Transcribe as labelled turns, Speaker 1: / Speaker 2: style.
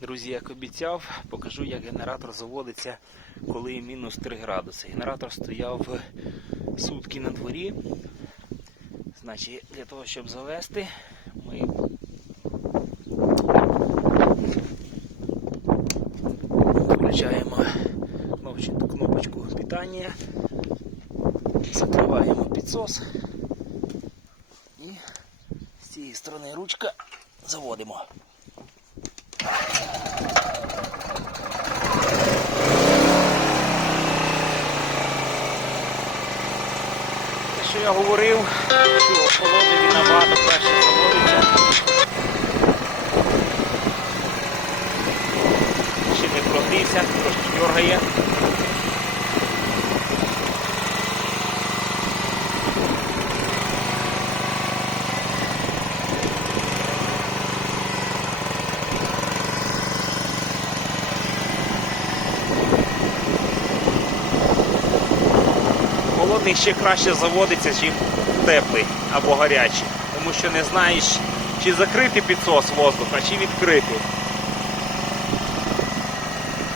Speaker 1: Друзі, як обіцяв, покажу, як генератор заводиться, коли мінус 3 градуси. Генератор стояв сутки на дворі. Значить, для того, щоб завести, ми включаємо кнопочку, питання, закриваємо підсос і з цієї сторони ручка заводимо. Що я говорив, що холодний він набагато перше заводиться. Ще не прогрівся, трошки дергає. Холодний ще краще заводиться, ніж теплий або гарячий. Тому що не знаєш, чи закрити підсос воздуха, чи відкрити.